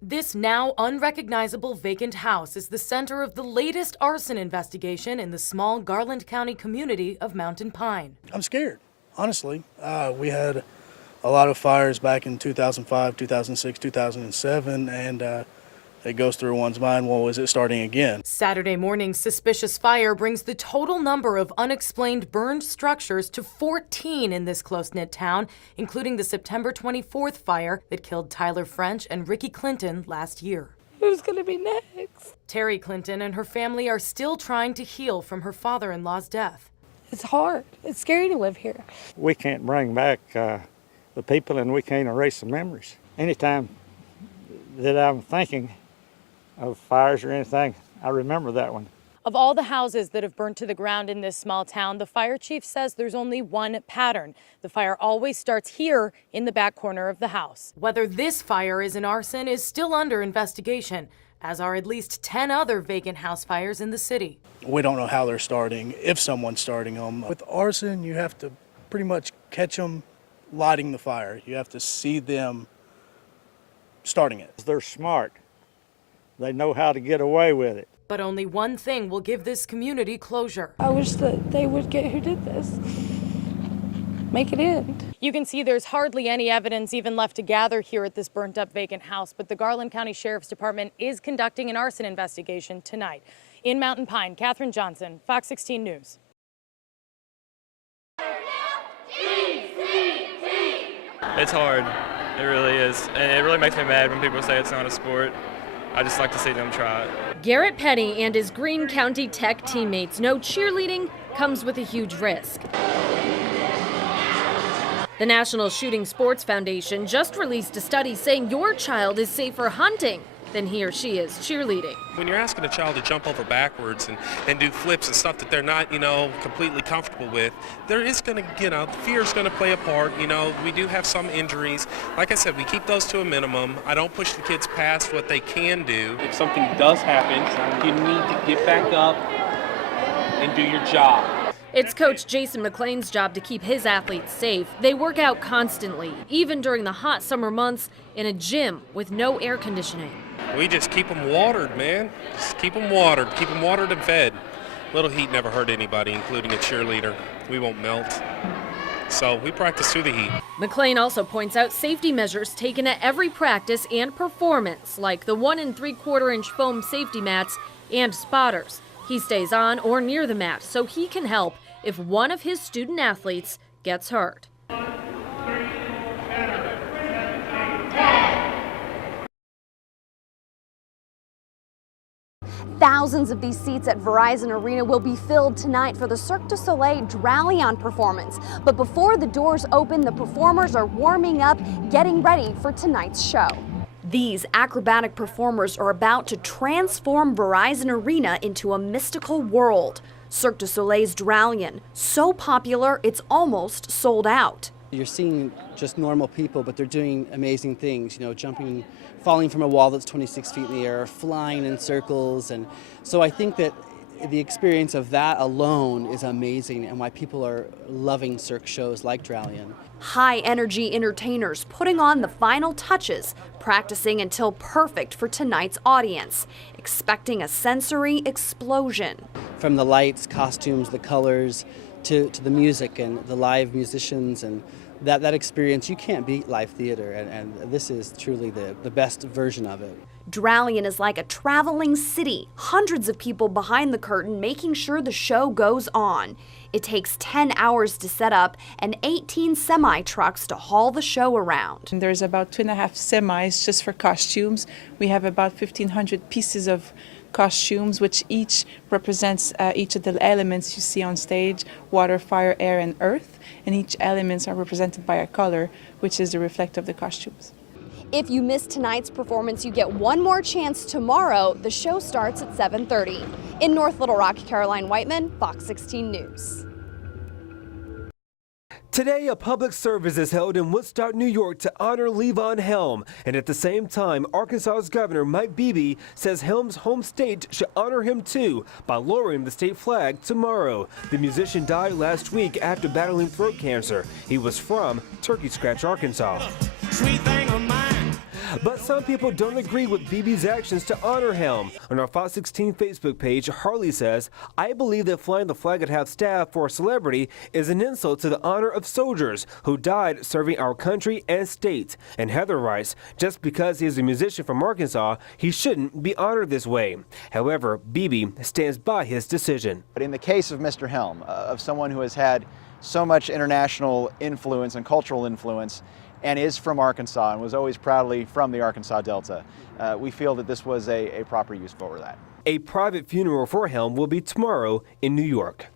This now unrecognizable vacant house is the center of the latest arson investigation in the small Garland County community of Mountain Pine. I'm scared, honestly. We had a lot of fires back in 2005, 2006, 2007, and it goes through one's mind, well, is it starting again? Saturday morning's suspicious fire brings the total number of unexplained burned structures to 14 in this close-knit town, including the September 24th fire that killed Tyler French and Ricky Clinton last year. Who's gonna be next? Terry Clinton and her family are still trying to heal from her father-in-law's death. It's hard. It's scary to live here. We can't bring back the people, and we can't erase the memories. Anytime that I'm thinking of fires or anything, I remember that one. Of all the houses that have burnt to the ground in this small town, the fire chief says there's only one pattern. The fire always starts here in the back corner of the house. Whether this fire is an arson is still under investigation, as are at least 10 other vacant house fires in the city. We don't know how they're starting, if someone's starting them. With arson, you have to pretty much catch them lighting the fire. You have to see them starting it. They're smart. They know how to get away with it. But only one thing will give this community closure. I wish that they would get who did this. Make it end. You can see there's hardly any evidence even left to gather here at this burnt up vacant house, but the Garland County Sheriff's Department is conducting an arson investigation tonight. In Mountain Pine, Catherine Johnson, Fox 16 News. It's hard. It really is. And it really makes me mad when people say it's not a sport. I just like to see them try it. Garrett Petty and his Greene County Tech teammates know cheerleading comes with a huge risk. The National Shooting Sports Foundation just released a study saying your child is safer hunting than he or she is cheerleading. When you're asking a child to jump over backwards and do flips and stuff that they're not, completely comfortable with, there is going to, fear is going to play a part. We do have some injuries. Like I said, we keep those to a minimum. I don't push the kids past what they can do. If something does happen, you need to get back up and do your job. It's Coach Jason McLean's job to keep his athletes safe. They work out constantly, even during the hot summer months, in a gym with no air conditioning. We just keep them watered, man. Just keep them watered and fed. Little heat never hurt anybody, including a cheerleader. We won't melt. So we practice through the heat. McLean also points out safety measures taken at every practice and performance, like the 1 3/4-inch foam safety mats and spotters. He stays on or near the mat so he can help if one of his student athletes gets hurt. Thousands of these seats at Verizon Arena will be filled tonight for the Cirque du Soleil Dralion performance. But before the doors open, the performers are warming up, getting ready for tonight's show. These acrobatic performers are about to transform Verizon Arena into a mystical world. Cirque du Soleil's Dralion, so popular it's almost sold out. You're seeing just normal people, but they're doing amazing things, jumping, falling from a wall that's 26 feet in the air, flying in circles. And so I think that the experience of that alone is amazing and why people are loving Cirque shows like Dralion. High energy entertainers putting on the final touches, practicing until perfect for tonight's audience, expecting a sensory explosion. From the lights, costumes, the colors, to the music and the live musicians, and that experience, you can't beat live theater, and this is truly the best version of it. Dralion is like a traveling city, hundreds of people behind the curtain making sure the show goes on. It takes 10 hours to set up and 18 semi-trucks to haul the show around. And there's about 2.5 semis just for costumes. We have about 1,500 pieces of costumes, which each represents each of the elements you see on stage: water, fire, air, and earth. And each elements are represented by a color, which is the reflect of the costumes. If you miss tonight's performance, you get one more chance tomorrow. The show starts at 7:30. In North Little Rock, Caroline Whiteman, Fox 16 News. Today, a public service is held in Woodstock, New York to honor Levon Helm. And at the same time, Arkansas's Governor Mike Beebe says Helm's home state should honor him too by lowering the state flag tomorrow. The musician died last week after battling throat cancer. He was from Turkey Scratch, Arkansas. Sweet thing of mine. But some people don't agree with Beebe's actions to honor him. On our Fox 16 Facebook page, Harley says, "I believe that flying the flag at half-staff for a celebrity is an insult to the honor of soldiers who died serving our country and state." And Heather writes, "Just because he is a musician from Arkansas, he shouldn't be honored this way." However, Beebe stands by his decision. But in the case of Mr. Helm, of someone who has had so much international influence and cultural influence and is from Arkansas and was always proudly from the Arkansas Delta, we feel that this was a proper use for that. A private funeral for Helm will be tomorrow in New York.